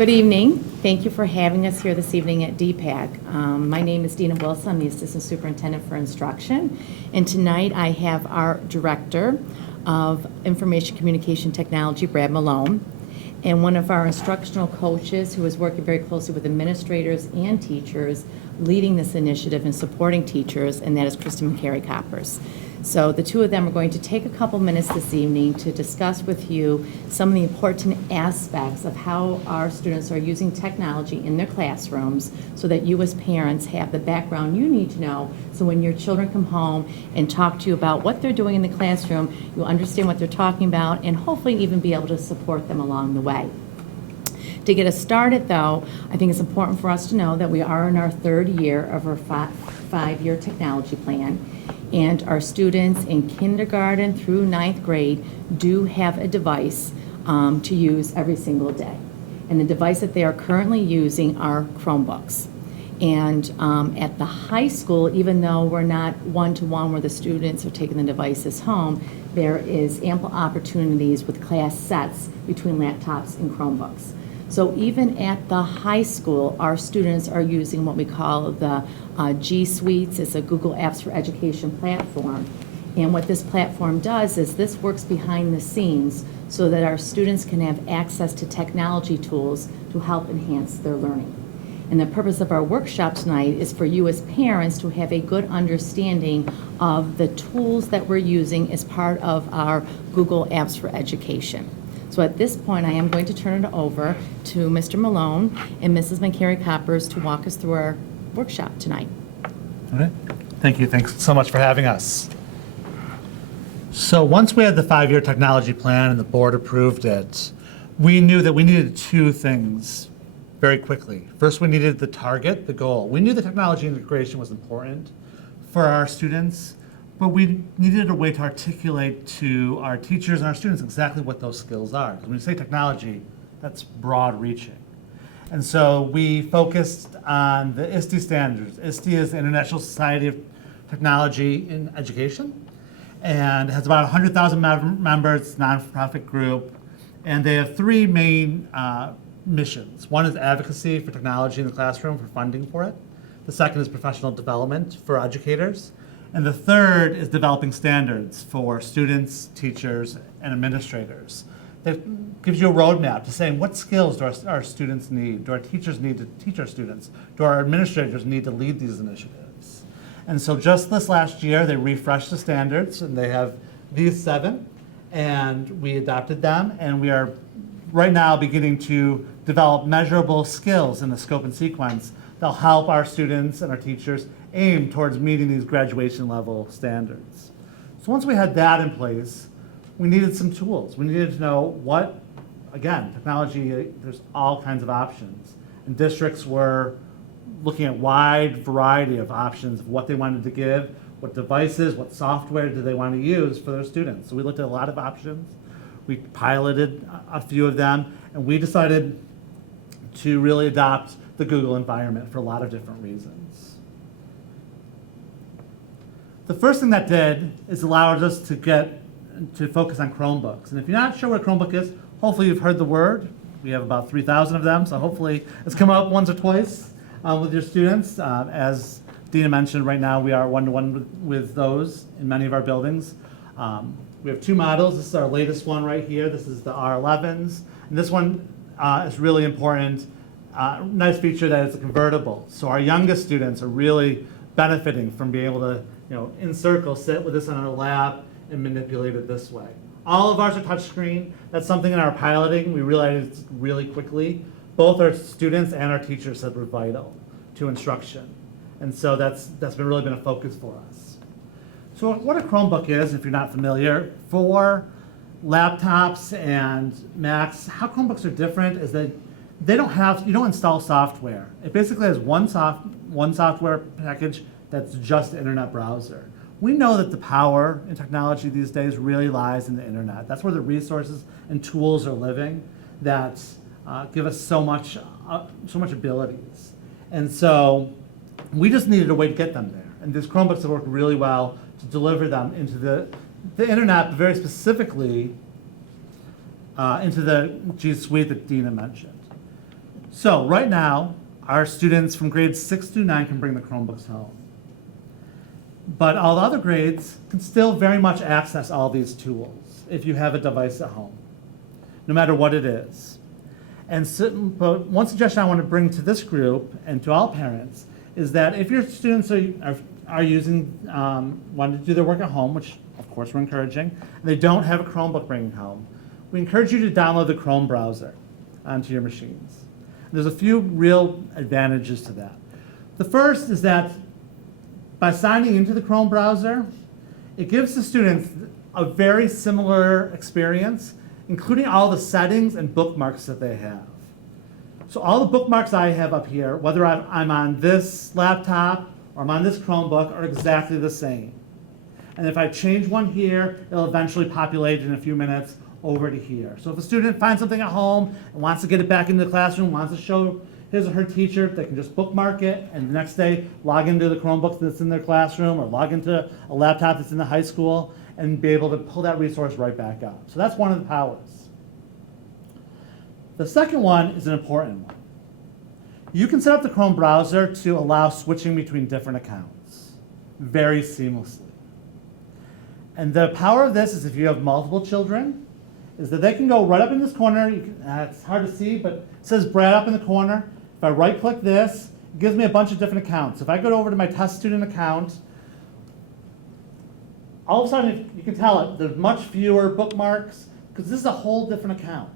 Good evening. Thank you for having us here this evening at DPAC. My name is Dina Wilson. I'm the Assistant Superintendent for Instruction. And tonight I have our Director of Information Communication Technology, Brad Malone, and one of our instructional coaches who is working very closely with administrators and teachers leading this initiative and supporting teachers, and that is Kristen McCary-Coppers. So the two of them are going to take a couple minutes this evening to discuss with you some of the important aspects of how our students are using technology in their classrooms so that you as parents have the background you need to know, so when your children come home and talk to you about what they're doing in the classroom, you'll understand what they're talking about and hopefully even be able to support them along the way. To get us started, though, I think it's important for us to know that we are in our third year of our five-year technology plan, and our students in kindergarten through ninth grade do have a device to use every single day. And the device that they are currently using are Chromebooks. And at the high school, even though we're not one-to-one where the students are taking the devices home, there is ample opportunities with class sets between laptops and Chromebooks. So even at the high school, our students are using what we call the G Suites. It's a Google Apps for Education platform. And what this platform does is this works behind the scenes so that our students can have access to technology tools to help enhance their learning. And the purpose of our workshop tonight is for you as parents to have a good understanding of the tools that we're using as part of our Google Apps for Education. So at this point, I am going to turn it over to Mr. Malone and Mrs. McCary-Coppers to walk us through our workshop tonight. All right. Thank you. Thanks so much for having us. So once we had the five-year technology plan and the board approved it, we knew that we needed two things very quickly. First, we needed the target, the goal. We knew the technology integration was important for our students, but we needed a way to articulate to our teachers and our students exactly what those skills are. Because when you say technology, that's broad reaching. And so we focused on the ISTE standards. ISTE is the International Society of Technology in Education, and it has about 100,000 members, it's a nonprofit group, and they have three main missions. One is advocacy for technology in the classroom, for funding for it. The second is professional development for educators. And the third is developing standards for students, teachers, and administrators. That gives you a roadmap to saying what skills do our students need, do our teachers need to teach our students, do our administrators need to lead these initiatives. And so just this last year, they refreshed the standards, and they have these 7, and we adopted them, and we are right now beginning to develop measurable skills in the scope and sequence that'll help our students and our teachers aim towards meeting these graduation level standards. So once we had that in place, we needed some tools. We needed to know what, again, technology, there's all kinds of options. And districts were looking at wide variety of options of what they wanted to give, what devices, what software do they want to use for their students. So we looked at a lot of options. We piloted a few of them, and we decided to really adopt the Google environment for a lot of different reasons. The first thing that did is allowed us to focus on Chromebooks. And if you're not sure what a Chromebook is, hopefully you've heard the word. We have about 3,000 of them, so hopefully it's come up once or twice with your students. As Dina mentioned, right now we are one-to-one with those in many of our buildings. We have 2 models. This is our latest one right here. This is the R11s. And this one is really important. Nice feature that it's a convertible. So our youngest students are really benefiting from being able to, in circle, sit with this on our lap and manipulate it this way. All of ours are touchscreen. That's something in our piloting we realized really quickly. Both our students and our teachers said were vital to instruction. And so that's really been a focus for us. So what a Chromebook is, if you're not familiar, for laptops and Macs, how Chromebooks are different is that you don't install software. It basically has one software package that's just the internet browser. We know that the power in technology these days really lies in the internet. That's where the resources and tools are living that give us so much abilities. And so we just needed a way to get them there. And these Chromebooks have worked really well to deliver them into the internet, but very specifically into the G Suite that Dina mentioned. So right now, our students from grades 6 through 9 can bring the Chromebooks home. But all the other grades can still very much access all these tools if you have a device at home, no matter what it is. And so, but one suggestion I want to bring to this group and to all parents is that if your students are using, wanting to do their work at home, which of course we're encouraging, and they don't have a Chromebook bringing home, we encourage you to download the Chrome browser onto your machines. There's a few real advantages to that. The first is that by signing into the Chrome browser, it gives the students a very similar experience, including all the settings and bookmarks that they have. So all the bookmarks I have up here, whether I'm on this laptop or I'm on this Chromebook, are exactly the same. And if I change one here, it'll eventually populate in a few minutes over to here. So if a student finds something at home and wants to get it back into the classroom, wants to show his or her teacher, they can just bookmark it and the next day log into the Chromebook that's in their classroom or log into a laptop that's in the high school and be able to pull that resource right back up. So that's one of the powers. The second one is an important one. You can set up the Chrome browser to allow switching between different accounts very seamlessly. And the power of this is if you have multiple children, is that they can go right up in this corner. It's hard to see, but it says Brad up in the corner. If I right-click this, it gives me a bunch of different accounts. If I go over to my test student account, all of a sudden you can tell it, there's much fewer bookmarks because this is a whole different account.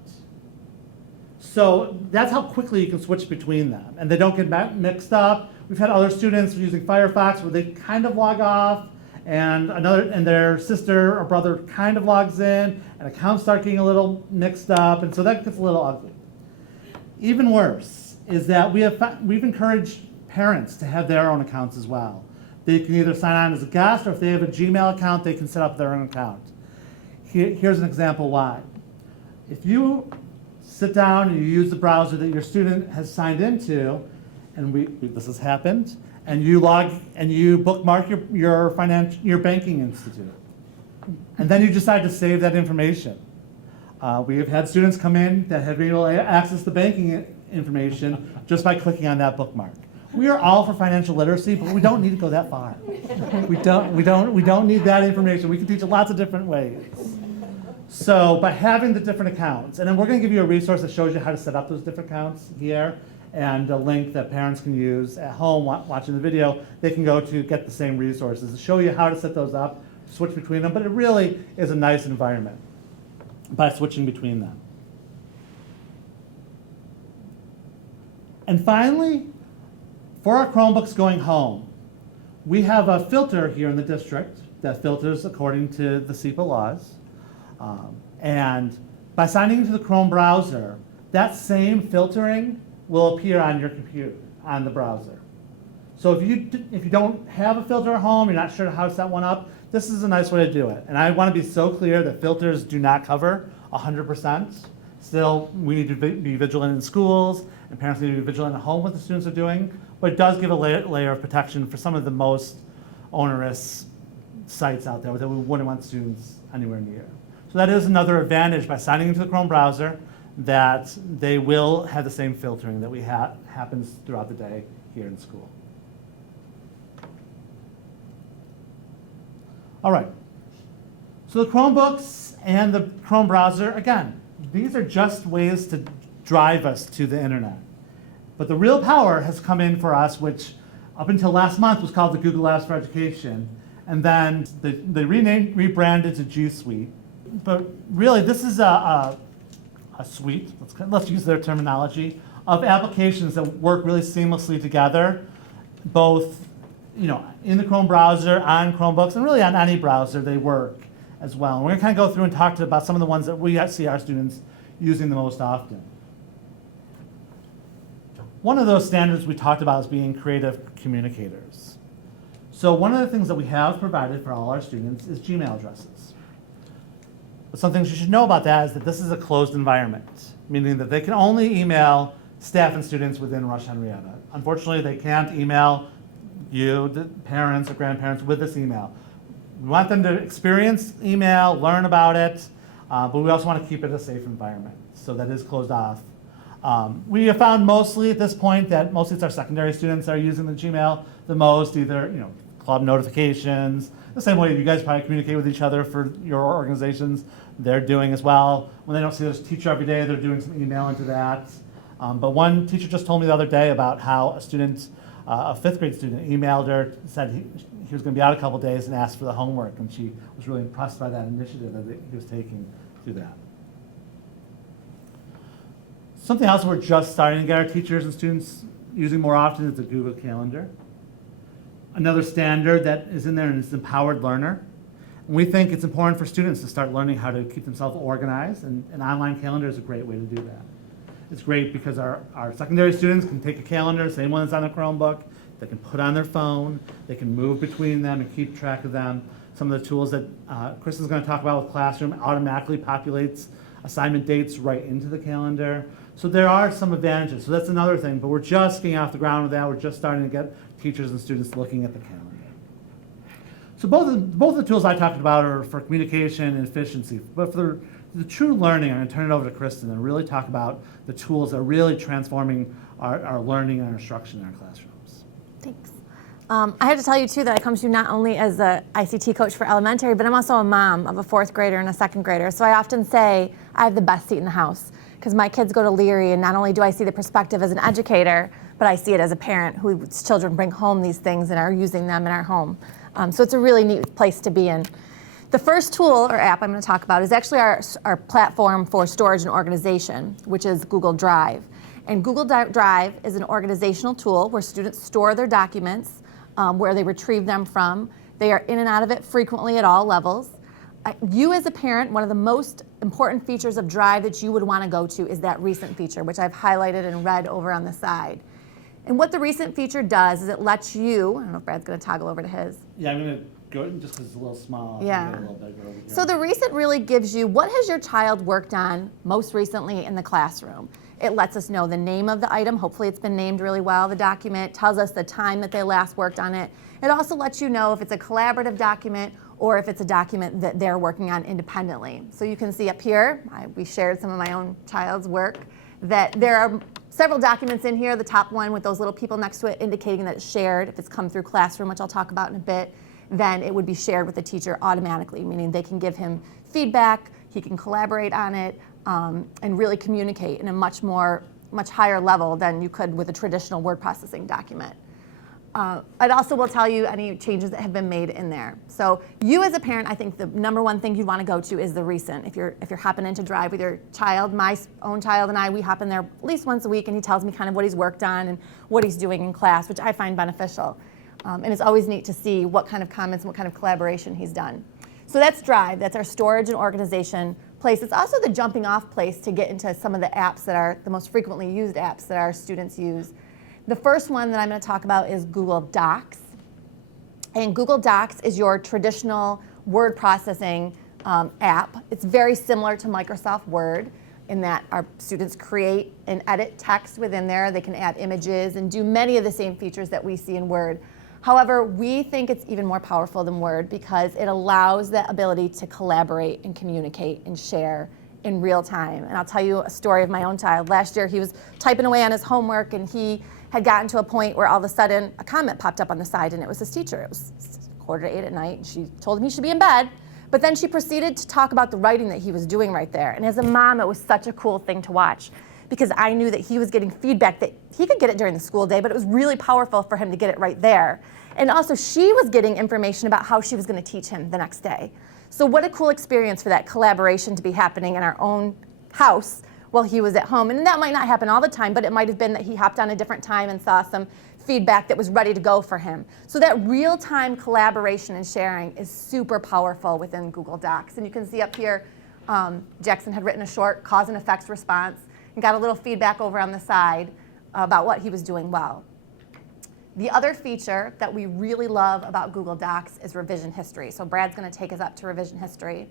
So that's how quickly you can switch between them, and they don't get mixed up. We've had other students using Firefox where they kind of log off, and their sister or brother kind of logs in, and accounts start getting a little mixed up, and so that gets a little ugly. Even worse is that we've encouraged parents to have their own accounts as well. They can either sign on as a guest, or if they have a Gmail account, they can set up their own account. Here's an example why. If you sit down and you use the browser that your student has signed into, and this has happened, and you bookmark your banking institute, and then you decide to save that information. We have had students come in that have been able to access the banking information just by clicking on that bookmark. We are all for financial literacy, but we don't need to go that far. We don't need that information. We can teach it lots of different ways. So by having the different accounts, and then we're going to give you a resource that shows you how to set up those different accounts here, and a link that parents can use at home watching the video. They can go to get the same resources to show you how to set those up, switch between them, but it really is a nice environment by switching between them. And finally, for our Chromebooks going home, we have a filter here in the district that filters according to the SEPA laws. And by signing into the Chrome browser, that same filtering will appear on your computer, on the browser. So if you don't have a filter at home, you're not sure how to set one up, this is a nice way to do it. And I want to be so clear that filters do not cover 100%. Still, we need to be vigilant in schools, and parents need to be vigilant at home what the students are doing, but it does give a layer of protection for some of the most onerous sites out there that we wouldn't want students anywhere near. So that is another advantage by signing into the Chrome browser, that they will have the same filtering that happens throughout the day here in school. All right, so the Chromebooks and the Chrome browser, again, these are just ways to drive us to the internet. But the real power has come in for us, which up until last month was called the Google Labs for Education, and then they rebranded to G Suite. But really, this is a suite, let's use their terminology, of applications that work really seamlessly together, both in the Chrome browser, on Chromebooks, and really on any browser they work as well. And we're going to kind of go through and talk about some of the ones that we see our students using the most often. One of those standards we talked about is being creative communicators. So one of the things that we have provided for all our students is Gmail addresses. But some things you should know about that is that this is a closed environment, meaning that they can only email staff and students within Rush-Henrietta. Unfortunately, they can't email you, the parents or grandparents, with this email. We want them to experience email, learn about it, but we also want to keep it a safe environment, so that is closed off. We have found mostly at this point that mostly it's our secondary students that are using the Gmail the most, either club notifications, the same way you guys probably communicate with each other for your organizations, they're doing as well. When they don't see their teacher every day, they're doing some email into that. But one teacher just told me the other day about how a student, a fifth grade student, emailed her, said he was going to be out a couple days and asked for the homework, and she was really impressed by that initiative that he was taking to do that. Something else we're just starting to get our teachers and students using more often is the Google Calendar. Another standard that is in there is empowered learner. And we think it's important for students to start learning how to keep themselves organized, and an online calendar is a great way to do that. It's great because our secondary students can take a calendar, same one that's on a Chromebook, they can put on their phone, they can move between them and keep track of them. Some of the tools that Chris is going to talk about with Classroom automatically populates assignment dates right into the calendar. So there are some advantages. So that's another thing, but we're just getting off the ground with that. We're just starting to get teachers and students looking at the calendar. So both of the tools I talked about are for communication and efficiency, but for the true learning, I'm going to turn it over to Kristen and really talk about the tools that are really transforming our learning and our instruction in our classrooms. Thanks. I have to tell you too that I come to you not only as a ICT coach for elementary, but I'm also a mom of a fourth grader and a second grader. So I often say I have the best seat in the house because my kids go to Leary, and not only do I see the perspective as an educator, but I see it as a parent whose children bring home these things and are using them in our home. So it's a really neat place to be in. The first tool or app I'm going to talk about is actually our platform for storage and organization, which is Google Drive. And Google Drive is an organizational tool where students store their documents, where they retrieve them from. They are in and out of it frequently at all levels. You as a parent, one of the most important features of Drive that you would want to go to is that recent feature, which I've highlighted in red over on the side. And what the recent feature does is it lets you, I don't know if Brad's going to toggle over to his. Yeah, I'm going to go just because it's a little small. Yeah. A little bigger over here. So the recent really gives you what has your child worked on most recently in the classroom. It lets us know the name of the item. Hopefully it's been named really well, the document. Tells us the time that they last worked on it. It also lets you know if it's a collaborative document or if it's a document that they're working on independently. So you can see up here, we shared some of my own child's work, that there are several documents in here. The top one with those little people next to it indicating that it's shared. If it's come through Classroom, which I'll talk about in a bit, then it would be shared with the teacher automatically, meaning they can give him feedback, he can collaborate on it, and really communicate in a much higher level than you could with a traditional word processing document. It also will tell you any changes that have been made in there. So you as a parent, I think the number one thing you'd want to go to is the recent. If you're hopping into Drive with your child, my own child and I, we hop in there at least once a week, and he tells me kind of what he's worked on and what he's doing in class, which I find beneficial. And it's always neat to see what kind of comments and what kind of collaboration he's done. So that's Drive. That's our storage and organization place. It's also the jumping off place to get into some of the apps that are the most frequently used apps that our students use. The first one that I'm going to talk about is Google Docs. And Google Docs is your traditional word processing app. It's very similar to Microsoft Word in that our students create and edit text within there. They can add images and do many of the same features that we see in Word. However, we think it's even more powerful than Word because it allows the ability to collaborate and communicate and share in real time. And I'll tell you a story of my own child. Last year, he was typing away on his homework, and he had gotten to a point where all of a sudden a comment popped up on the side, and it was his teacher. It was 7:45 at night, and she told him he should be in bed. But then she proceeded to talk about the writing that he was doing right there. And as a mom, it was such a cool thing to watch because I knew that he was getting feedback that he could get it during the school day, but it was really powerful for him to get it right there. And also she was getting information about how she was going to teach him the next day. So what a cool experience for that collaboration to be happening in our own house while he was at home. And that might not happen all the time, but it might have been that he hopped on a different time and saw some feedback that was ready to go for him. So that real-time collaboration and sharing is super powerful within Google Docs. And you can see up here, Jackson had written a short cause and effects response and got a little feedback over on the side about what he was doing well. The other feature that we really love about Google Docs is revision history. So Brad's going to take us up to revision history.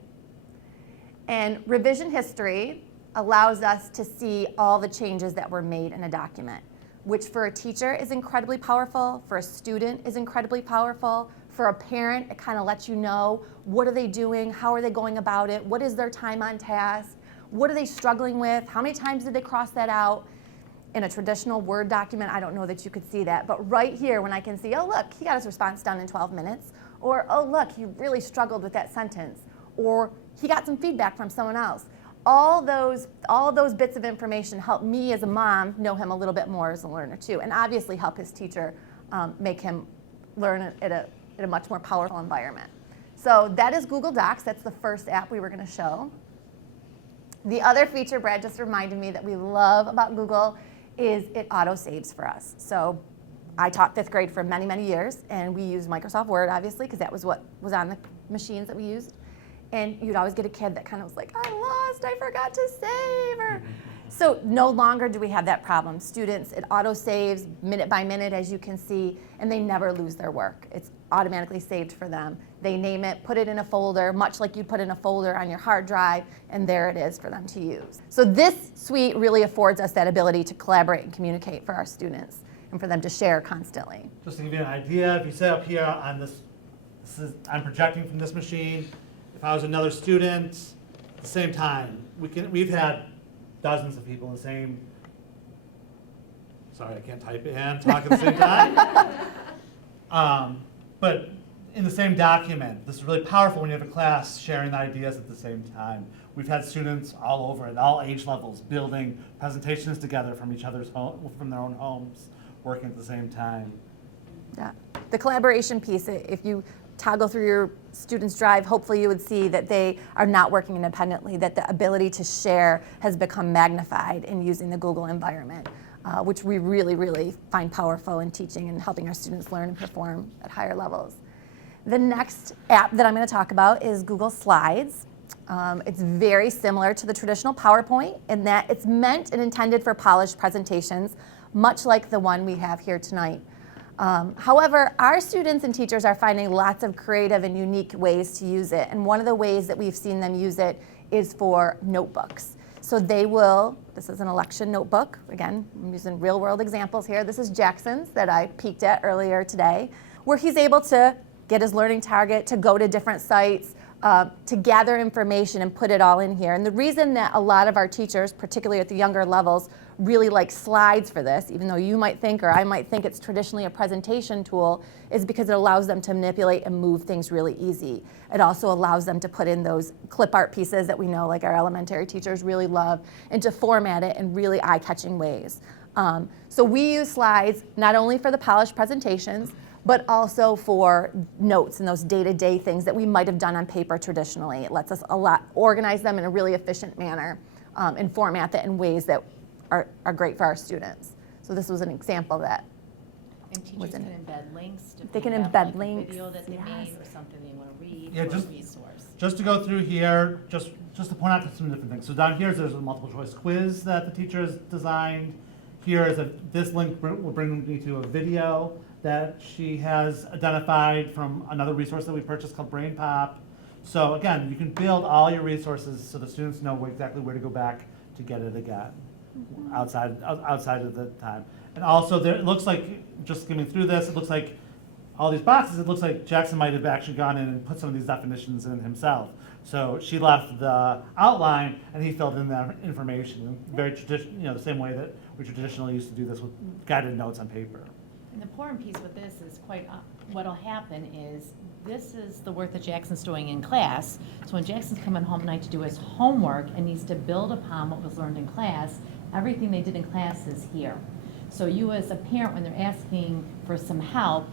And revision history allows us to see all the changes that were made in a document, which for a teacher is incredibly powerful, for a student is incredibly powerful, for a parent it kind of lets you know what are they doing, how are they going about it, what is their time on task, what are they struggling with, how many times did they cross that out. In a traditional Word document, I don't know that you could see that, but right here when I can see, oh look, he got his response done in 12 minutes, or oh look, he really struggled with that sentence, or he got some feedback from someone else. All those bits of information help me as a mom know him a little bit more as a learner too, and obviously help his teacher make him learn at a much more powerful environment. So that is Google Docs. That's the first app we were going to show. The other feature Brad just reminded me that we love about Google is it auto-saves for us. So I taught 5th grade for many, many years, and we used Microsoft Word, obviously, because that was what was on the machines that we used. And you'd always get a kid that kind of was like, I forgot to save. So no longer do we have that problem. Students, it auto-saves minute by minute, as you can see, and they never lose their work. It's automatically saved for them. They name it, put it in a folder, much like you'd put in a folder on your hard drive, and there it is for them to use. So this suite really affords us that ability to collaborate and communicate for our students and for them to share constantly. Just to give you an idea, if you sit up here on I'm projecting from this machine. If I was another student, at the same time, we've had dozens of people in the same, sorry, I can't type and talk at the same time. But in the same document, this is really powerful when you have a class sharing ideas at the same time. We've had students all over at all age levels building presentations together from each other's home, from their own homes, working at the same time. Yeah. The collaboration piece, if you toggle through your students' drive, hopefully you would see that they are not working independently, that the ability to share has become magnified in using the Google environment, which we really, really find powerful in teaching and helping our students learn and perform at higher levels. The next app that I'm going to talk about is Google Slides. It's very similar to the traditional PowerPoint in that it's meant and intended for polished presentations, much like the one we have here tonight. However, our students and teachers are finding lots of creative and unique ways to use it, and one of the ways that we've seen them use it is for notebooks. So this is an election notebook. Again, I'm using real world examples here. This is Jackson's that I peeked at earlier today, where he's able to get his learning target, to go to different sites, to gather information and put it all in here. And the reason that a lot of our teachers, particularly at the younger levels, really like slides for this, even though you might think, or I might think it's traditionally a presentation tool, is because it allows them to manipulate and move things really easy. It also allows them to put in those clip art pieces that we know like our elementary teachers really love, and to format it in really eye-catching ways. So we use slides not only for the polished presentations, but also for notes and those day-to-day things that we might have done on paper traditionally. It lets us organize them in a really efficient manner and format that in ways that are great for our students. So this was an example of that. And teachers can embed links to They can have, embed like, a links, video that they yes. made or something they want to read, Yeah, or just- a resource. Just to go through here, just to point out some different things. So down here, there's a multiple choice quiz that the teacher has designed. Here is this link will bring me to a video that she has identified from another resource that we purchased called Brain Pop. So again, you can build all your resources so the students know exactly where to go back to get it again, outside of the time. And also, it looks like, just skimming through this, it looks like all these boxes, it looks like Jackson might have actually gone in and put some of these definitions in himself. So she left the outline and he filled in that information. Very traditional, the same way that we traditionally used to do this with guided notes on paper. And the important piece with this is what'll happen is, this is the work that Jackson's doing in class. So when Jackson's coming home tonight to do his homework and needs to build upon what was learned in class, everything they did in class is here. So you as a parent, when they're asking for some help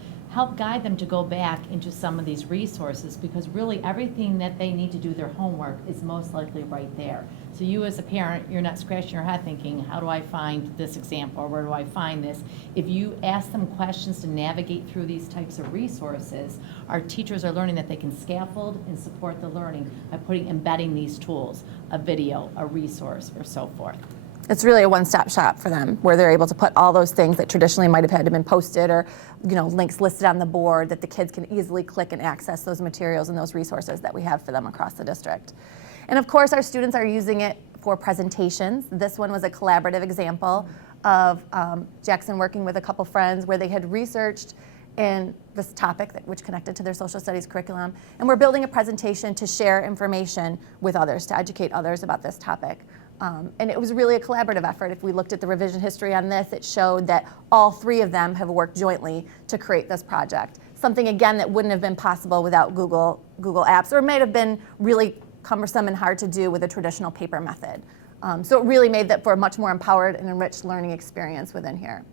guide them to go back into some of these resources, because really everything that they need to do their homework is most likely right there. So you as a parent, you're not scratching your head thinking, how do I find this example, or where do I find this? If you ask them questions to navigate through these types of resources, our teachers are learning that they can scaffold and support the learning by embedding these tools, a video, a resource, or so forth. It's really a one-stop shop for them, where they're able to put all those things that traditionally might have had to been posted, or links listed on the board, that the kids can easily click and access those materials and those resources that we have for them across the district. And of course, our students are using it for presentations. This one was a collaborative example of Jackson working with a couple friends where they had researched in this topic which connected to their social studies curriculum, and we're building a presentation to share information with others, to educate others about this topic. And it was really a collaborative effort. If we looked at the revision history on this, it showed that all 3 of them have worked jointly to create this project. Something, again, that wouldn't have been possible without Google Apps, or might have been really cumbersome and hard to do with a traditional paper method. So it really made that for a much more empowered and enriched learning experience within here.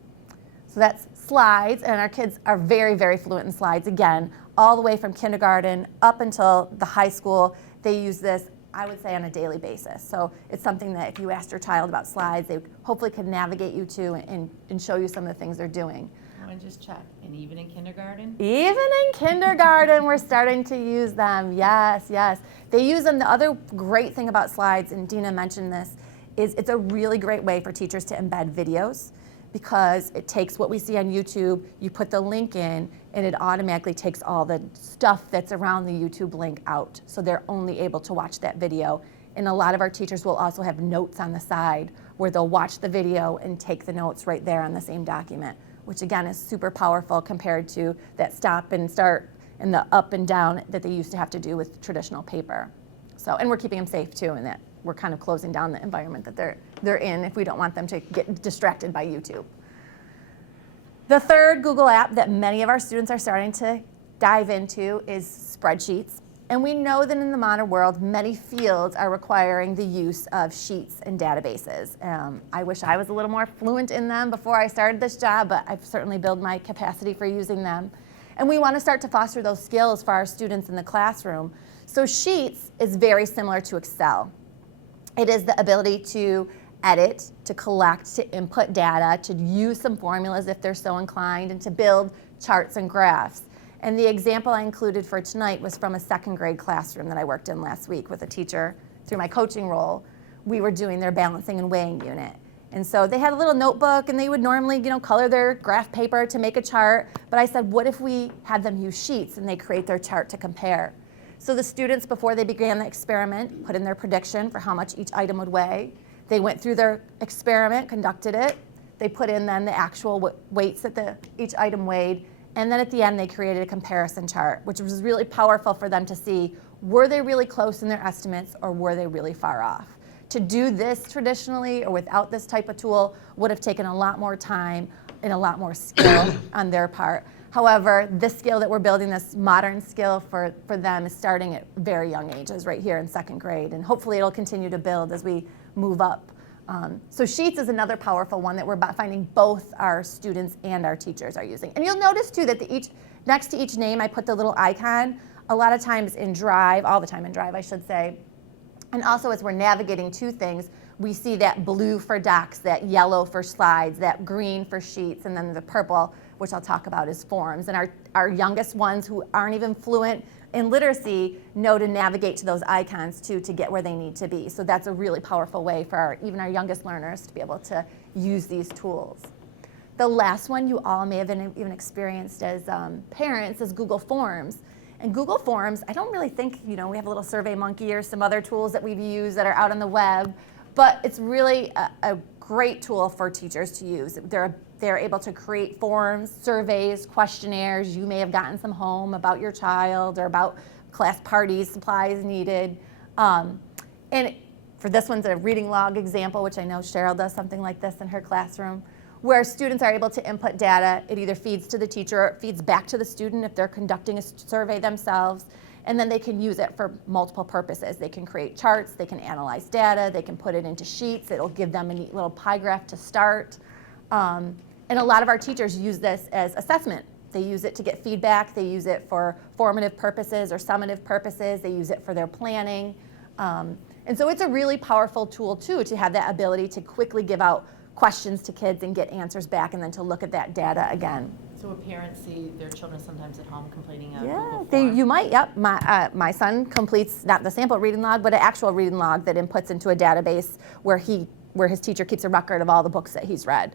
So that's slides, and our kids are very, very fluent in slides. Again, all the way from kindergarten up until the high school, they use this, I would say, on a daily basis. So it's something that if you asked your child about slides, they hopefully could navigate you to and show you some of the things they're doing. I want to just check, and even in kindergarten? Even in kindergarten, we're starting to use them. Yes, yes. They use them. The other great thing about slides, and Dina mentioned this, is it's a really great way for teachers to embed videos, because it takes what we see on YouTube, you put the link in, and it automatically takes all the stuff that's around the YouTube link out. So they're only able to watch that video. And a lot of our teachers will also have notes on the side where they'll watch the video and take the notes right there on the same document, which again is super powerful compared to that stop and start and the up and down that they used to have to do with traditional paper. So, and we're keeping them safe too, in that we're kind of closing down the environment that they're in if we don't want them to get distracted by YouTube. The third Google app that many of our students are starting to dive into is spreadsheets. And we know that in the modern world, many fields are requiring the use of sheets and databases. I wish I was a little more fluent in them before I started this job, but I've certainly built my capacity for using them. And we want to start to foster those skills for our students in the classroom. So Sheets is very similar to Excel. It is the ability to edit, to collect, to input data, to use some formulas if they're so inclined, and to build charts and graphs. And the example I included for tonight was from a 2nd grade classroom that I worked in last week with a teacher through my coaching role. We were doing their balancing and weighing unit. And so they had a little notebook, and they would normally, color their graph paper to make a chart. But I said, what if we had them use sheets and they create their chart to compare? So the students, before they began the experiment, put in their prediction for how much each item would weigh. They went through their experiment, conducted it. They put in then the actual weights that each item weighed. And then at the end, they created a comparison chart, which was really powerful for them to see, were they really close in their estimates, or were they really far off? To do this traditionally or without this type of tool would have taken a lot more time and a lot more skill on their part. However, this skill that we're building, this modern skill for them, is starting at very young ages right here in 2nd grade. And hopefully it'll continue to build as we move up. So Sheets is another powerful one that we're finding both our students and our teachers are using. And you'll notice too that next to each name I put the little icon. A lot of times in Drive, all the time in Drive I should say, and also as we're navigating to things, we see that blue for docs, that yellow for slides, that green for sheets, and then the purple, which I'll talk about, is forms. And our youngest ones who aren't even fluent in literacy know to navigate to those icons too to get where they need to be. So that's a really powerful way for even our youngest learners to be able to use these tools. The last one you all may have even experienced as parents is Google Forms. And Google Forms, I don't really think, we have a little SurveyMonkey or some other tools that we've used that are out on the web, but it's really a great tool for teachers to use. They're able to create forms, surveys, questionnaires. You may have gotten some home about your child or about class parties, supplies needed. And for this one's a reading log example, which I know Cheryl does something like this in her classroom, where students are able to input data. It either feeds to the teacher or it feeds back to the student if they're conducting a survey themselves. And then they can use it for multiple purposes. They can create charts, they can analyze data, they can put it into sheets. It'll give them a neat little pie graph to start. And a lot of our teachers use this as assessment. They use it to get feedback. They use it for formative purposes or summative purposes. They use it for their planning. And so it's a really powerful tool too, to have that ability to quickly give out questions to kids and get answers back, and then to look at that data again. So will parents see their children sometimes at home completing a Yeah, Google form? you might, yep. My son completes not the sample reading log, but an actual reading log that inputs into a database where his teacher keeps a record of all the books that he's read.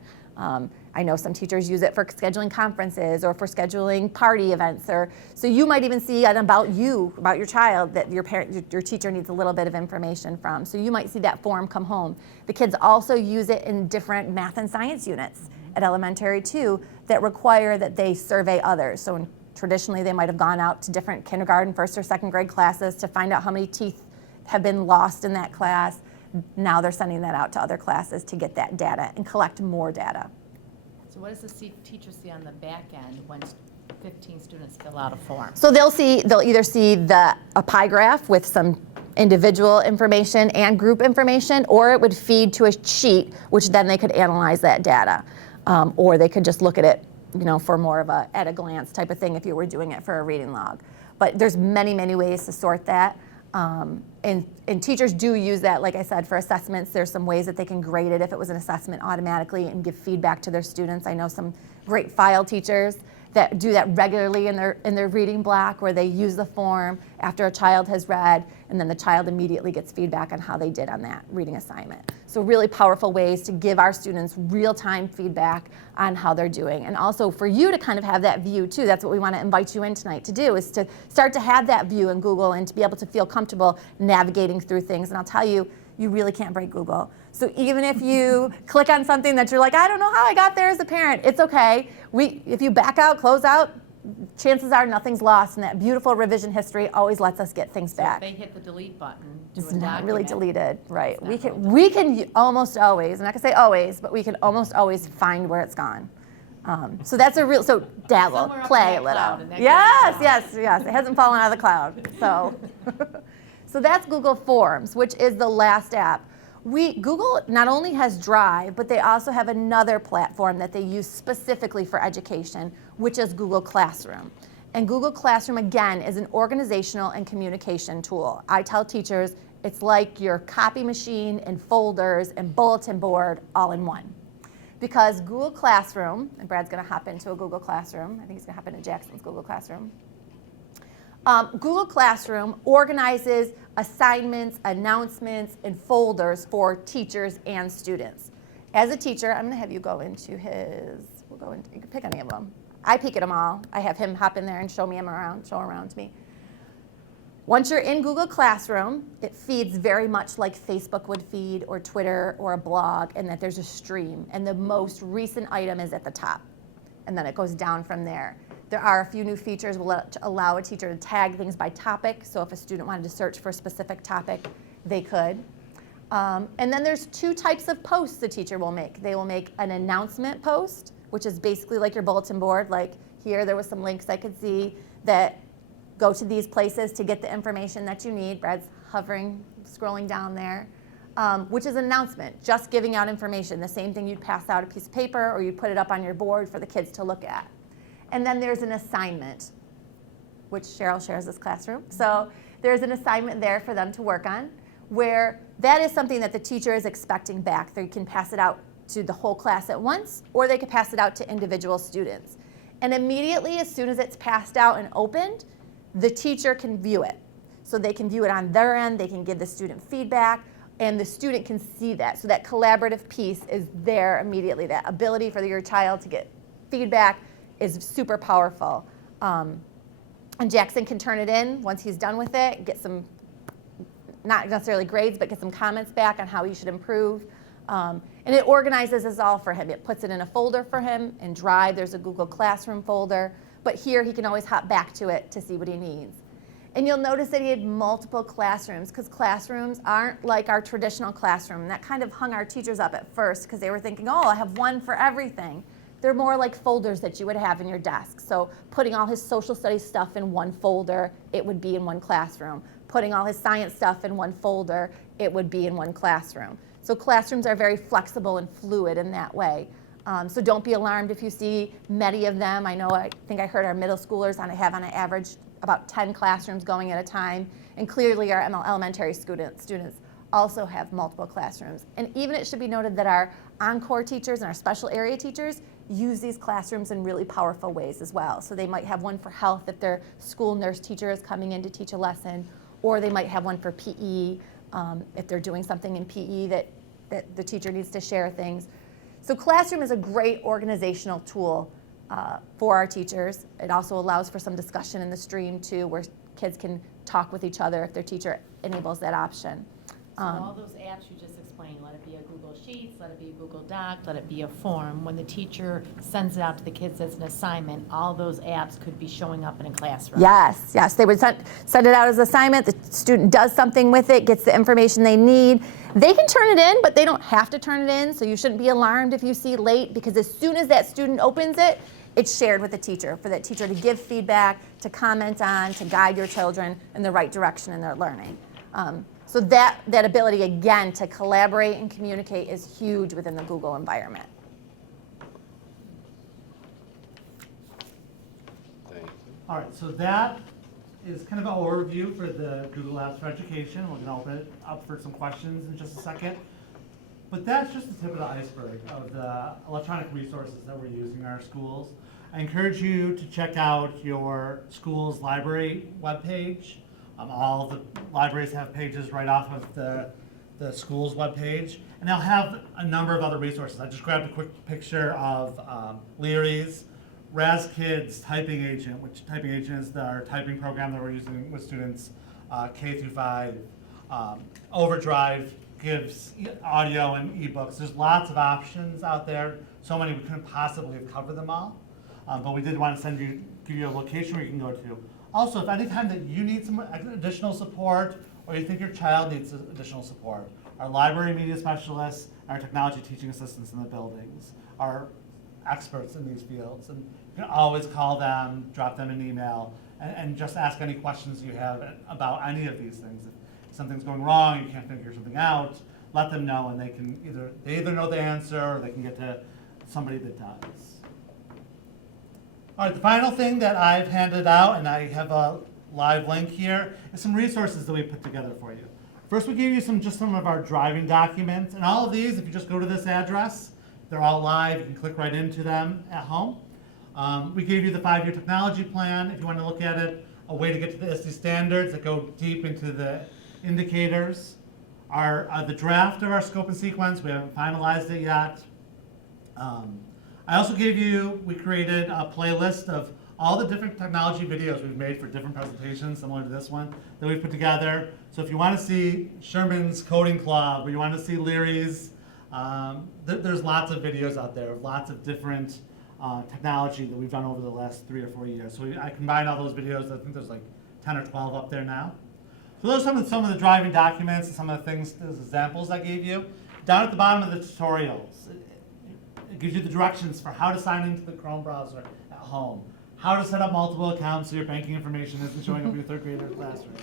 I know some teachers use it for scheduling conferences or for scheduling party events, so you might even see about your child, that your teacher needs a little bit of information from. So you might see that form come home. The kids also use it in different math and science units at elementary too that require that they survey others. So traditionally they might have gone out to different kindergarten, 1st or 2nd grade classes to find out how many teeth have been lost in that class. now they're sending that out to other classes to get that data and collect more data. So what does the teacher see on the back end when 15 students fill out a form? So they'll either see a pie graph with some individual information and group information, or it would feed to a sheet, which then they could analyze that data. Or they could just look at it, for more of a at a glance type of thing if you were doing it for a reading log. But there's many, many ways to sort that. And teachers do use that, like I said, for assessments. There's some ways that they can grade it if it was an assessment automatically and give feedback to their students. I know some great file teachers that do that regularly in their reading block, where they use the form after a child has read, and then the child immediately gets feedback on how they did on that reading assignment. So really powerful ways to give our students real-time feedback on how they're doing. And also for you to kind of have that view too. That's what we want to invite you in tonight to do, is to start to have that view in Google and to be able to feel comfortable navigating through things. And I'll tell you, you really can't break Google. So even if you click on something that you're like, I don't know how I got there as a parent, it's okay. If you back out, close out, chances are nothing's lost, and that beautiful revision history always lets us get things back. If they hit the delete button to It's a not really document, deleted, right? It's not We can almost always, I'm not gonna say always, but we can almost always find where it's gone. So that's so dabble, Somewhere up in play that a little. cloud, and that Yes, it hasn't fallen out of the cloud. So that's Google Forms, which is the last app. Google not only has Drive, but they also have another platform that they use specifically for education, which is Google Classroom. And Google Classroom, again, is an organizational and communication tool. I tell teachers it's like your copy machine and folders and bulletin board all in one. Because Google Classroom, and Brad's gonna hop into a Google Classroom. I think he's gonna hop into Jackson's Google Classroom. Google Classroom organizes assignments, announcements, and folders for teachers and students. As a teacher, I'm gonna have you go into you can pick any of them. I peek at them all. I have him hop in there and show around to me. Once you're in Google Classroom, it feeds very much like Facebook would feed, or Twitter, or a blog, and that there's a stream, and the most recent item is at the top, and then it goes down from there. There are a few new features to allow a teacher to tag things by topic, so if a student wanted to search for a specific topic, they could. And then there's two types of posts the teacher will make. They will make an announcement post, which is basically like your bulletin board, like here there was some links I could see that go to these places to get the information that you need. Brad's hovering, scrolling down there, which is an announcement, just giving out information, the same thing you'd pass out a piece of paper or you'd put it up on your board for the kids to look at. And then there's an assignment, which Cheryl shares this classroom. So there's an assignment there for them to work on, where that is something that the teacher is expecting back. They can pass it out to the whole class at once, or they could pass it out to individual students. And immediately, as soon as it's passed out and opened, the teacher can view it. So they can view it on their end, they can give the student feedback, and the student can see that. So that collaborative piece is there immediately. That ability for your child to get feedback is super powerful. And Jackson can turn it in once he's done with it, get some, not necessarily grades, but get some comments back on how he should improve. And it organizes this all for him. It puts it in a folder for him. In Drive, there's a Google Classroom folder. But here, he can always hop back to it to see what he needs. And you'll notice that he had multiple classrooms, because classrooms aren't like our traditional classroom. And that kind of hung our teachers up at first, because they were thinking, oh, I have one for everything. They're more like folders that you would have in your desk. So putting all his social studies stuff in one folder, it would be in one classroom. Putting all his science stuff in one folder, it would be in one classroom. So classrooms are very flexible and fluid in that way. So don't be alarmed if you see many of them. I think I heard our middle schoolers have on an average about 10 classrooms going at a time. And clearly our elementary students also have multiple classrooms. And even it should be noted that our encore teachers and our special area teachers use these classrooms in really powerful ways as well. So they might have one for health if their school nurse teacher is coming in to teach a lesson, or they might have one for PE if they're doing something in PE that the teacher needs to share things. So Classroom is a great organizational tool for our teachers. It also allows for some discussion in the stream too, where kids can talk with each other if their teacher enables that option. So all those apps you just explained explained, let it be a Google Sheets, let it be a Google Doc, let it be a form. When the teacher sends it out to the kids as an assignment, all those apps could be showing up in a classroom. Yes, yes. They would send it out as assignment. The student does something with it, gets the information they need. They can turn it in, but they don't have to turn it in. So you shouldn't be alarmed if you see late, because as soon as that student opens it, it's shared with the teacher for that teacher to give feedback, to comment on, to guide your children in the right direction in their learning. So that ability, again, to collaborate and communicate is huge within the Google environment. Thank you. All right, so that is kind of an overview for the Google Apps for Education. We're going to open it up for some questions in just a second. But that's just the tip of the iceberg of the electronic resources that we're using in our schools. I encourage you to check out your school's library webpage. All of the libraries have pages right off of the school's webpage. And they'll have a number of other resources. I just grabbed a quick picture of Leary's Raz Kids Typing Agent, which Typing Agent is our typing program that we're using with students K through 5. Overdrive gives audio and ebooks. There's lots of options out there. So many we couldn't possibly have covered them all. But we did want to give you a location where you can go to. Also, if any time that you need some additional support or you think your child needs additional support, our library media specialists, our technology teaching assistants in the buildings are experts in these fields. And you can always call them, drop them an email, and just ask any questions you have about any of these things. If something's going wrong, you can't figure something out, let them know, and they either know the answer or they can get to somebody that does. All right, the final thing that I've handed out, and I have a live link here, is some resources that we put together for you. First, we gave you some of our driving documents, and all of these, if you just go to this address, they're all live. You can click right into them at home. We gave you the 5-year technology plan, if you want to look at it, a way to get to the ISTE standards that go deep into the indicators. The draft of our scope and sequence, we haven't finalized it yet. I also we created a playlist of all the different technology videos we've made for different presentations, similar to this one, that we've put together. So if you want to see Sherman's Coding Club, or you want to see Leary's, there's lots of videos out there of lots of different technology that we've done over the last 3 or 4 years. So I combined all those videos. I think there's like 10 or 12 up there now. So those are some of the driving documents and some of the things, those examples I gave you. Down at the bottom of the tutorials, it gives you the directions for how to sign into the Chrome browser at home, how to set up multiple accounts so your banking information isn't showing up in your 3rd grader classroom.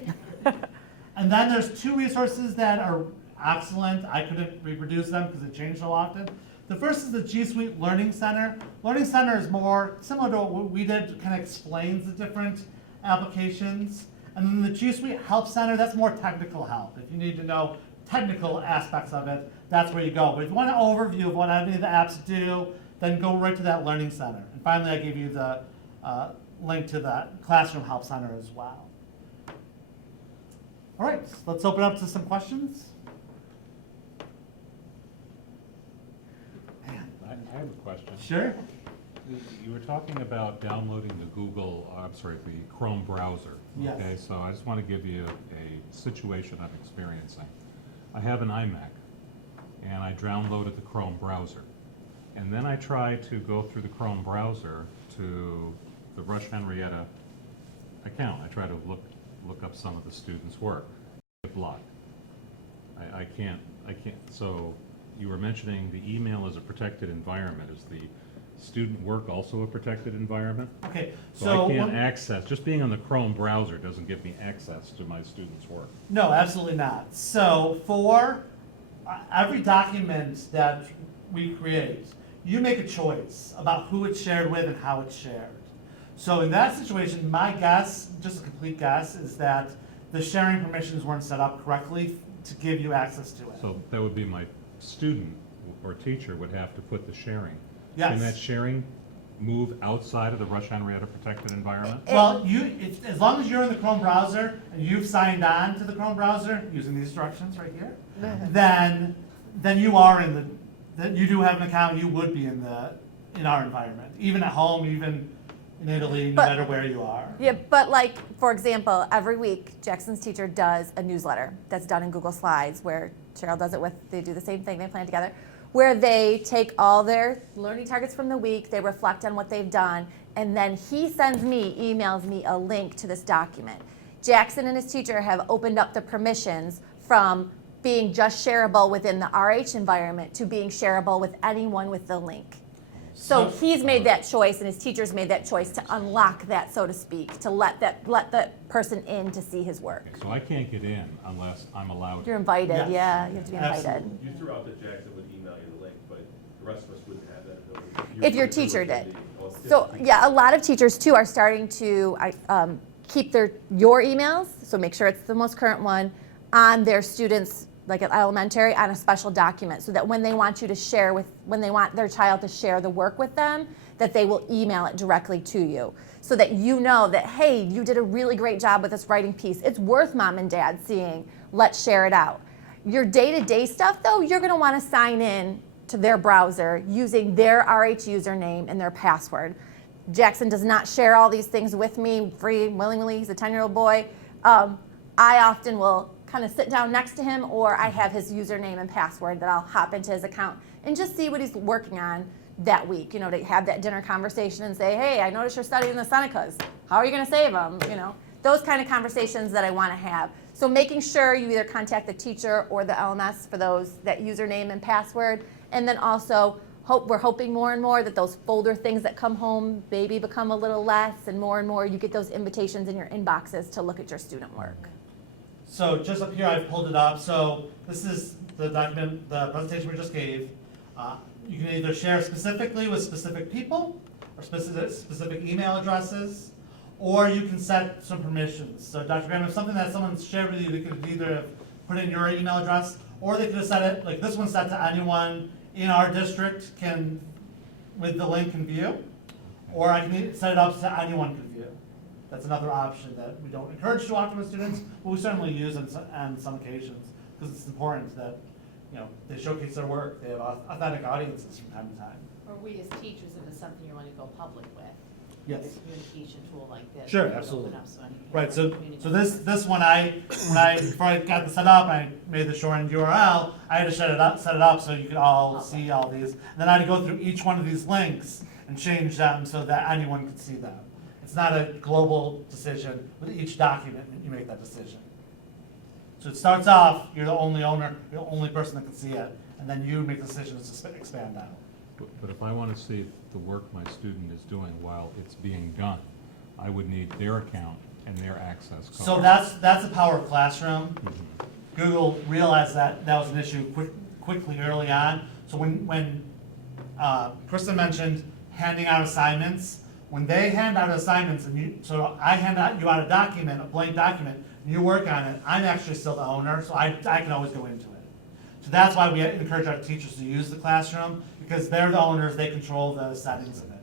And then there's 2 resources that are excellent. I couldn't reproduce them because it changed so often. The first is the G Suite Learning Center. Learning Center is more similar to what we did, kind of explains the different applications. And then the G Suite Help Center, that's more technical help. If you need to know technical aspects of it, that's where you go. But if you want an overview of what any of the apps do, then go right to that Learning Center. And finally, I gave you the link to the Classroom Help Center as well. All right, let's open up to some questions. I have a question. Sure. You were talking about downloading the Chrome browser. Yes. Okay, so I just want to give you a situation I'm experiencing. I have an iMac, and I downloaded the Chrome browser. And then I try to go through the Chrome browser to the Rush-Henrietta account. I try to look up some of the students' work. Get blocked. I can't. So you were mentioning the email is a protected environment. Is the student work also a protected environment? Okay, So I can't access, just being on the Chrome browser doesn't give me access to my students' work. No, absolutely not. So for every document that we create, you make a choice about who it's shared with and how it's shared. So in that situation, my guess, just a complete guess, is that the sharing permissions weren't set up correctly to give you access to it. So that would be my student or teacher would have to put the sharing. Yes. Can that sharing move outside of the Rush-Henrietta protected environment? Well, as long as you're in the Chrome browser and you've signed on to the Chrome browser using these instructions right here, then you are you do have an account. You would be in our environment, even at home, even in Italy, no But- matter where you are. Yeah, but like, for example, every week, Jackson's teacher does a newsletter that's done in Google Slides, where Cheryl does it with, they do the same thing, they plan together, where they take all their learning targets from the week, they reflect on what they've done, and then he emails me a link to this document. Jackson and his teacher have opened up the permissions from being just shareable within the RH environment to being shareable with anyone with the link. So he's made that choice, and his teacher's made that choice to unlock that, so to speak, to let the person in to see his work. So I can't get in unless I'm allowed. You're invited, Yes. yeah, you have to be invited. Absolutely. You threw out that Jackson would email you the link, but the rest of us wouldn't have that ability. If your would do it teacher in did. the- So, yeah, a lot of teachers too are starting to keep your emails, so make sure it's the most current one, on their students, like at elementary, on a special document, so that when they want when they want their child to share the work with them, that they will email it directly to you, so that you know that, hey, you did a really great job with this writing piece. It's worth mom and dad seeing. Let's share it out. Your day-to-day stuff, though, you're going to want to sign in to their browser using their RH username and their password. Jackson does not share all these things with me free, willingly. He's a 10-year-old boy. I often will kind of sit down next to him, or I have his username and password that I'll hop into his account and just see what he's working on that week, to have that dinner conversation and say, hey, I noticed you're studying the Senecas. How are you going to save them? Those kind of conversations that I want to have. So making sure you either contact the teacher or the LMS for that username and password. And then also, we're hoping more and more that those folder things that come home maybe become a little less, and more you get those invitations in your inboxes to look at your student work. So just up here, I've pulled it up. So this is the document, the presentation we just gave. You can either share specifically with specific people or specific email addresses, or you can set some permissions. So Dr. Graham, if something that someone's shared with you, they could either put in your email address, or they could have set it, like this one's set to anyone in our district with the link can view, or I can set it up so anyone can view. That's another option that we don't encourage too often with students, but we certainly use on some occasions, because it's important that they showcase their work. They have authentic audiences from time to time. Or we as teachers, if it's something you want to go public with. Yes. A communication tool like this. Sure, you can absolutely. open up so anyone Right, can so communicate. this one, before I got this set up, I made the shortened URL, I had to set it up so you could all see all these. And then I had to go through each one of these links and change them so that anyone could see them. It's not a global decision. With each document, you make that decision. So it starts off, you're the only owner, you're the only person that can see it, and then you make decisions to expand out. But if I want to see the work my student is doing while it's being done, I would need their account and their access code. So that's the power of Classroom. Google realized that was an issue quickly early on. So when Kristen mentioned handing out assignments, when they hand out assignments, so I hand you out a document, a blank document, and you work on it, I'm actually still the owner, so I can always go into it. So that's why we encourage our teachers to use the Classroom, because they're the owners, they control the settings of it.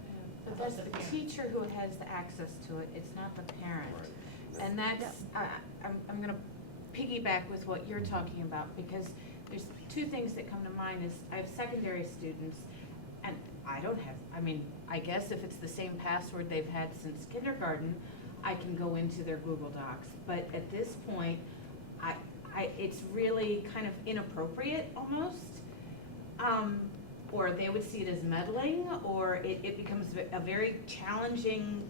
But that's the teacher who has the access to it, it's not the parent. And that's, I'm gonna piggyback with what you're talking about, because there's two things that come to mind is, I have secondary students, and I guess if it's the same password they've had since kindergarten, I can go into their Google Docs. But at this point, it's really kind of inappropriate almost. Or they would see it as meddling, or it becomes a very challenging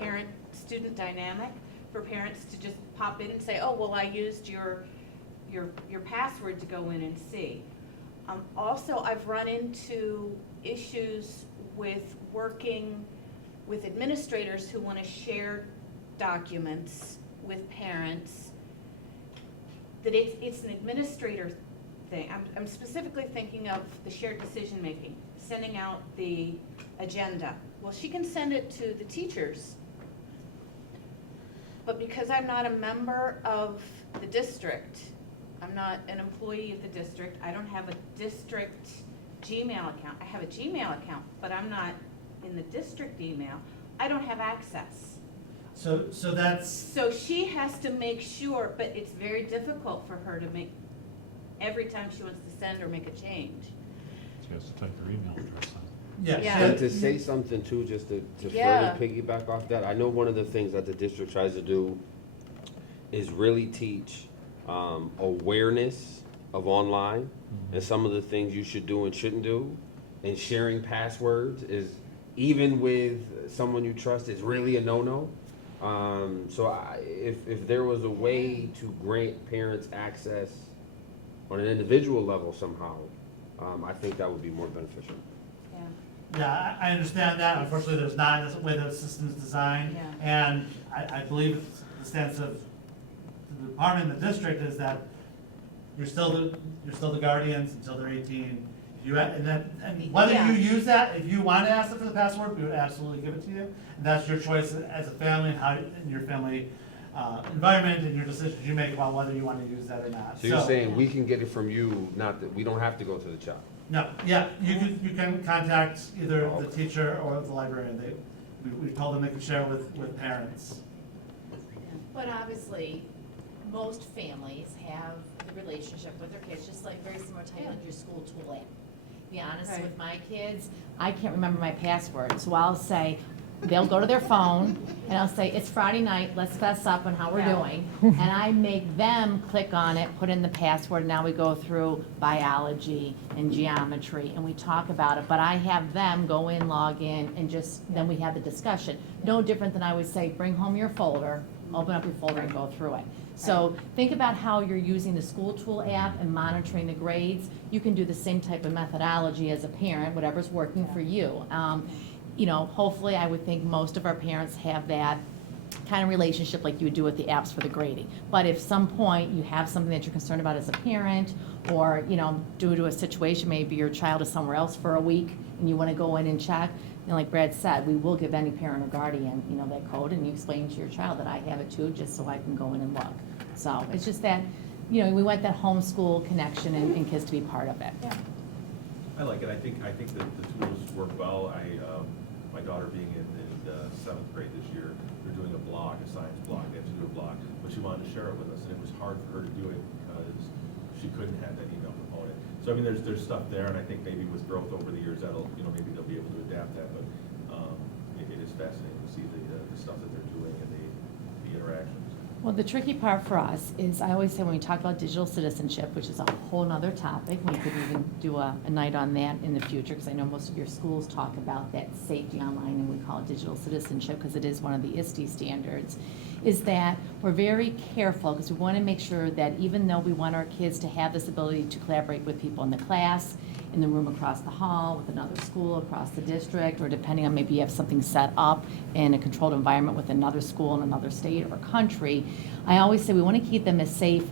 parent-student dynamic for parents to just pop in and say, oh, well, I used your password to go in and see. Also, I've run into issues with working with administrators who want to share documents with parents, that it's an administrator thing. I'm specifically thinking of the shared decision-making, sending out the agenda. Well, she can send it to the teachers, but because I'm not a member of the district, I'm not an employee of the district, I don't have a district Gmail account. I have a Gmail account, but I'm not in the district email. I don't have access. So that's, So she has to make sure, but it's very difficult for her to make, every time she wants to send or make a change. She has to type their email address Yeah. And to say something too, just to Yeah. further piggyback off that, I know one of the things that the district tries to do is really teach awareness of online and some of the things you should do and shouldn't do. And sharing passwords is, even with someone you trust, is really a no-no. If there was a way to grant parents access on an individual level somehow, I think that would be more beneficial. Yeah, I understand that. Unfortunately, there's not the way the system's designed. Yeah. And I believe it's the stance of the department and the district is that you're still the guardians until they're 18. And whether Yeah. you use that, if you want to ask them for the password, we would absolutely give it to you. And that's your choice as a family and how in your family environment and your decisions you make about whether you want to use that or not. So you're saying we can get it from you, not that we don't have to go to the child? No, yeah, you can contact either the teacher or the librarian. We told them they could share with parents. But obviously, most families have the relationship with their kids, just like very similar to like your school tool app. To be honest, Right. with my kids, I can't remember my password, so I'll say, they'll go to their phone, and I'll say, it's Friday night, let's fess up on how we're Yeah. doing. And I make them click on it, put in the password, now we go through biology and geometry, and we talk about it. But I have them go in, log in, and then we have the discussion. No different than I would say, bring home your folder, open up your folder and go through it. So think about how you're using the school tool app and monitoring the grades. You can do the same type of methodology as a parent, whatever's working for you. Hopefully, I would think most of our parents have that kind of relationship like you would do with the apps for the grading. But if some point you have something that you're concerned about as a parent, or, due to a situation, maybe your child is somewhere else for a week and you want to go in and check, like Brad said, we will give any parent or guardian, that code, and you explain to your child that I have it too, just so I can go in and look. So it's just that, we want that homeschool connection and kids to be part of it. I like it. I think that the tools work well. My daughter being in 7th grade this year, they're doing a blog, a science blog. They have to do a blog, but she wanted to share it with us, and it was hard for her to do it because she couldn't have that email component. So I mean, there's stuff there, and I think maybe with growth over the years, that'll maybe they'll be able to adapt that. But it is fascinating to see the stuff that they're doing and the interactions. Well, the tricky part for us is, I always say when we talk about digital citizenship, which is a whole nother topic, we could even do a night on that in the future, because I know most of your schools talk about that safety online, and we call it digital citizenship because it is one of the ISTE standards, is that we're very careful because we want to make sure that even though we want our kids to have this ability to collaborate with people in the class, in the room across the hall, with another school across the district, or depending on maybe you have something set up in a controlled environment with another school in another state or country, I always say we want to keep them as safe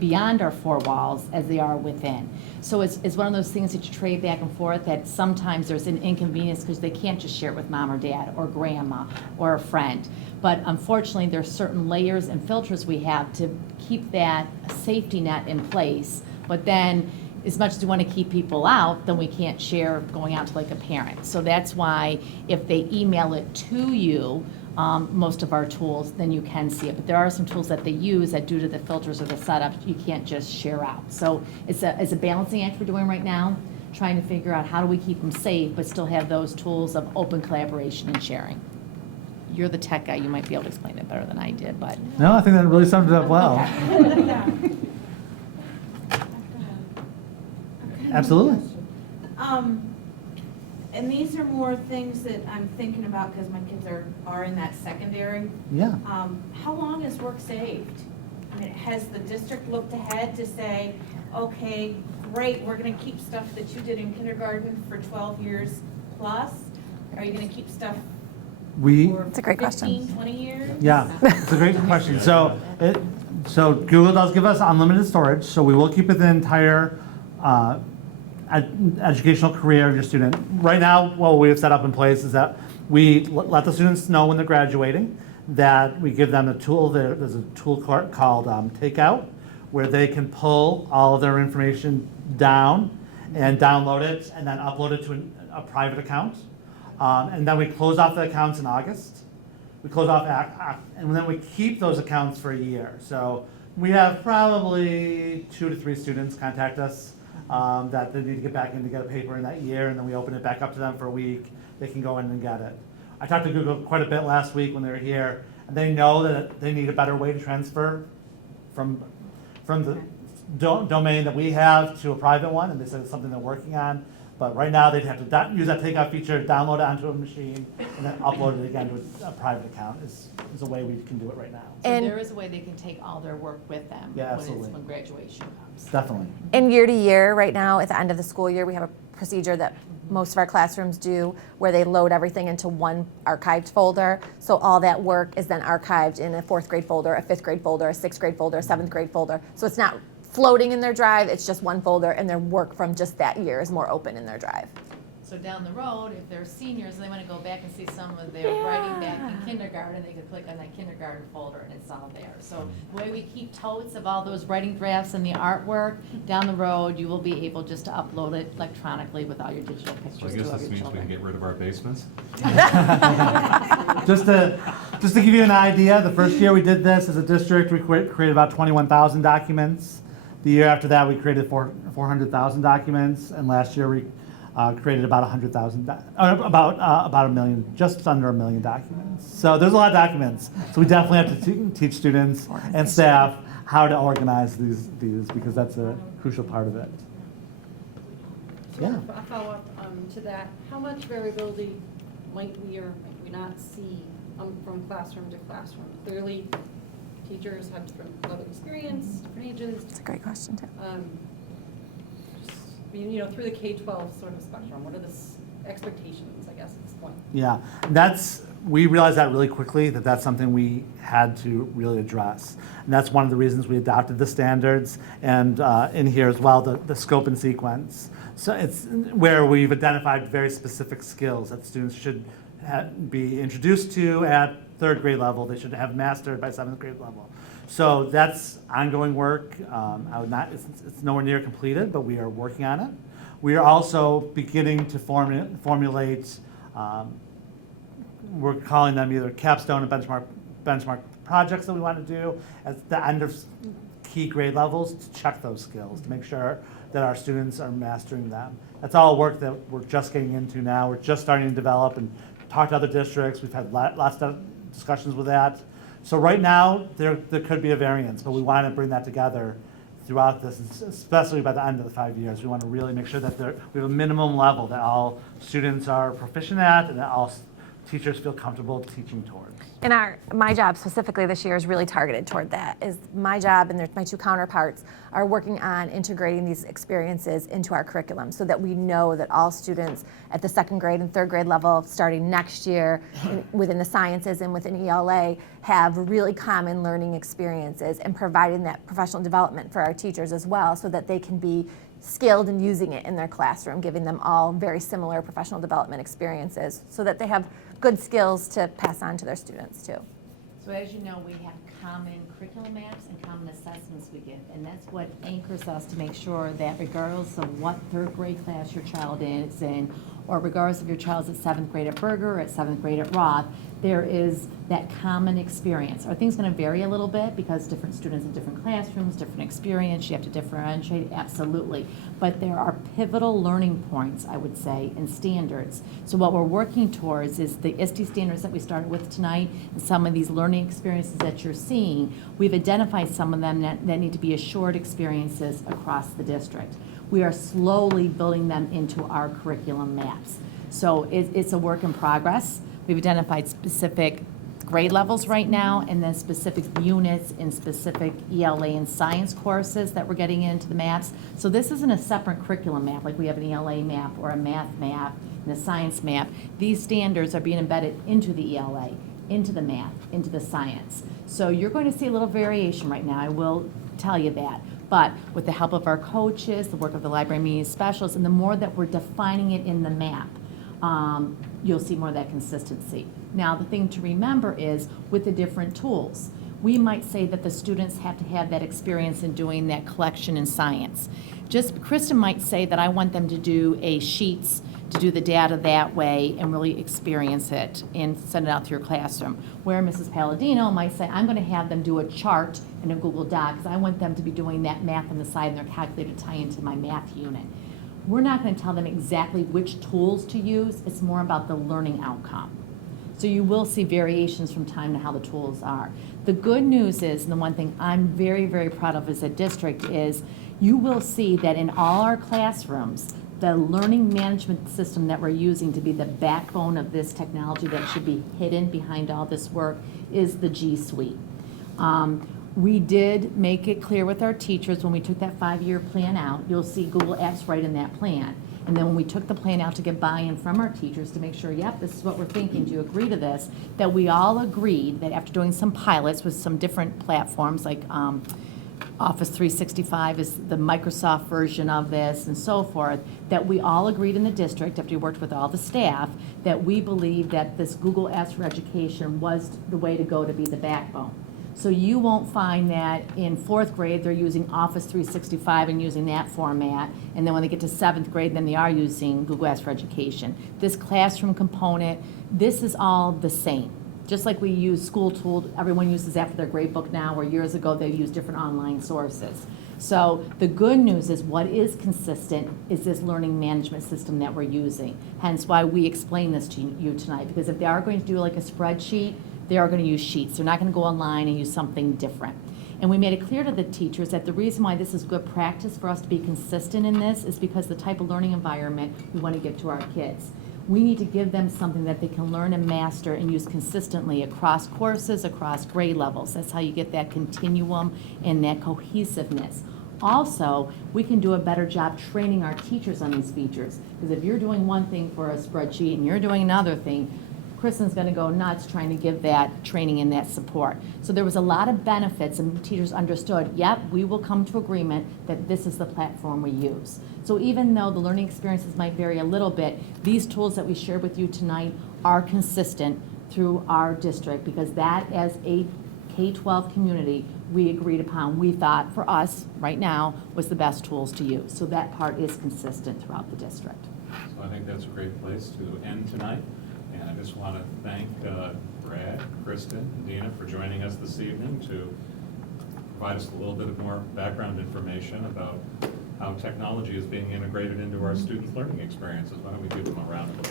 beyond our four walls as they are within. So it's one of those things that you trade back and forth, that sometimes there's an inconvenience because they can't just share it with mom or dad or grandma or a friend. But unfortunately, there's certain layers and filters we have to keep that safety net in place. But then, as much as we want to keep people out, then we can't share going out to like a parent. So that's why if they email it to you, most of our tools, then you can see it. But there are some tools that they use that, due to the filters or the setup, you can't just share out. So it's a balancing act we're doing right now, trying to figure out how do we keep them safe but still have those tools of open collaboration and sharing. You're the tech guy, you might be able to explain it better than I did, but. No, I think that really sums it up well. Absolutely. And these are more things that I'm thinking about because my kids are in that secondary. Yeah. How long is work saved? I mean, has the district looked ahead to say, okay, great, we're gonna keep stuff that you did in kindergarten for 12 years plus? Are you gonna keep stuff for It's a great question. 15, 20 years? Yeah, it's a great question. So Google does give us unlimited storage, so we will keep it the entire educational career of your student. Right now, what we have set up in place is that we let the students know when they're graduating, that we give them a tool. There's a tool called Takeout, where they can pull all of their information down and download it and then upload it to a private account. And then we close off the accounts in August. We close off, and then we keep those accounts for a year. So we have probably 2 to 3 students contact us that they need to get back in to get a paper in that year, and then we open it back up to them for a week. They can go in and get it. I talked to Google quite a bit last week when they were here, and they know that they need a better way to transfer from the domain that we have to a private one, and they said it's something they're working on. But right now, they'd have to use that takeout feature, download it onto a machine, and then upload it again to a private account is a way we can do it right now. So And- there is a way they can take all their work with them Yeah, when absolutely. when graduation comes. Definitely. And year to year, right now, at the end of the school year, we have a procedure that most of our classrooms do where they load everything into one archived folder. So all that work is then archived in a 4th grade folder, a 5th grade folder, a 6th grade folder, a 7th grade folder. So it's not floating in their drive, it's just one folder, and their work from just that year is more open in their drive. So down the road, if they're seniors and they want to go back and see some of their writing back in kindergarten, they could click on that kindergarten folder and it's all there. So the way we keep totes of all those writing drafts and the artwork, down the road, you will be able just to upload it electronically with all your digital So I pictures guess to all this your means we can children. get rid of our basements? Just to give you an idea, the first year we did this as a district, we created about 21,000 documents. The year after that, we created 400,000 documents, and last year we created about 100,000, about a million, just under 1 million documents. So there's a lot of documents. So we definitely have to teach students and staff how to organize these because that's a crucial part of it. Yeah. A follow-up to that, how much variability might we or might we not see from classroom to classroom? Clearly, teachers have different level of experience, different ages. That's a great question, too. Through the K-12 sort of spectrum, what are the expectations, I guess, at this point? Yeah, we realized that really quickly, that's something we had to really address. And that's one of the reasons we adopted the standards and in here as well, the scope and sequence. So it's where we've identified very specific skills that students should be introduced to at 3rd grade level. They should have mastered by 7th grade level. So that's ongoing work. It's nowhere near completed, but we are working on it. We are also beginning to formulate, we're calling them either capstone and benchmark projects that we want to do at the end of key grade levels to check those skills, to make sure that our students are mastering them. That's all work that we're just getting into now. We're just starting to develop and talk to other districts. We've had lots of discussions with that. So right now, there could be a variance, but we want to bring that together throughout this, especially by the end of the 5 years. We want to really make sure that we have a minimum level that all students are proficient at and that all teachers feel comfortable teaching towards. And my job specifically this year is really targeted toward that. Is my job and my 2 counterparts are working on integrating these experiences into our curriculum so that we know that all students at the 2nd grade and 3rd grade level starting next year within the sciences and within ELA have really common learning experiences and providing that professional development for our teachers as well so that they can be skilled in using it in their classroom, giving them all very similar professional development experiences so that they have good skills to pass on to their students too. So as you know, we have common curriculum maps and common assessments we give, and that's what anchors us to make sure that regardless of what 3rd grade class your child is in, or regardless if your child's at 7th grade at Berger or at 7th grade at Roth, there is that common experience. Are things going to vary a little bit because different students in different classrooms, different experience, you have to differentiate? Absolutely. But there are pivotal learning points, I would say, and standards. So what we're working towards is the ISTE standards that we started with tonight and some of these learning experiences that you're seeing. We've identified some of them that need to be assured experiences across the district. We are slowly building them into our curriculum maps. So it's a work in progress. We've identified specific grade levels right now and then specific units in specific ELA and science courses that we're getting into the maps. So this isn't a separate curriculum map like we have an ELA map or a math map and a science map. These standards are being embedded into the ELA, into the math, into the science. So you're going to see a little variation right now, I will tell you that. But with the help of our coaches, the work of the library media specialists, and the more that we're defining it in the map, you'll see more of that consistency. Now, the thing to remember is with the different tools, we might say that the students have to have that experience in doing that collection in science. Kristen might say that I want them to do a sheets to do the data that way and really experience it and send it out to your classroom. Where Mrs. Palladino might say, I'm going to have them do a chart in a Google Doc because I want them to be doing that math on the side and their calculator to tie into my math unit. We're not going to tell them exactly which tools to use. It's more about the learning outcome. So you will see variations from time to how the tools are. The good news is, and the one thing I'm very, very proud of as a district is, you will see that in all our classrooms, the learning management system that we're using to be the backbone of this technology that should be hidden behind all this work is the G Suite. We did make it clear with our teachers when we took that 5-year plan out. You'll see Google Apps right in that plan. And then when we took the plan out to get buy-in from our teachers to make sure, yep, this is what we're thinking, do you agree to this? That we all agreed that after doing some pilots with some different platforms like Office 365 is the Microsoft version of this and so forth, that we all agreed in the district, after we worked with all the staff, that we believe that this Google Apps for Education was the way to go to be the backbone. So you won't find that in 4th grade, they're using Office 365 and using that format, and then when they get to 7th grade, then they are using Google Apps for Education. This classroom component, this is all the same. Just like we use School Tool, everyone uses that for their grade book now, where years ago they used different online sources. So the good news is what is consistent is this learning management system that we're using. Hence why we explain this to you tonight, because if they are going to do like a spreadsheet, they are going to use sheets. They're not going to go online and use something different. And we made it clear to the teachers that the reason why this is good practice for us to be consistent in this is because the type of learning environment we want to give to our kids. We need to give them something that they can learn and master and use consistently across courses, across grade levels. That's how you get that continuum and that cohesiveness. Also, we can do a better job training our teachers on these features. Because if you're doing one thing for a spreadsheet and you're doing another thing, Kristen's going to go nuts trying to give that training and that support. So there was a lot of benefits, and teachers understood, yep, we will come to agreement that this is the platform we use. So even though the learning experiences might vary a little bit, these tools that we shared with you tonight are consistent through our district, because that, as a K-12 community, we agreed upon, we thought for us right now was the best tools to use. So that part is consistent throughout the district. So I think that's a great place to end tonight. And I just want to thank Brad, Kristen, and Dina for joining us this evening to provide us a little bit of more background information about how technology is being integrated into our students' learning experiences. Why don't we give them a round of applause?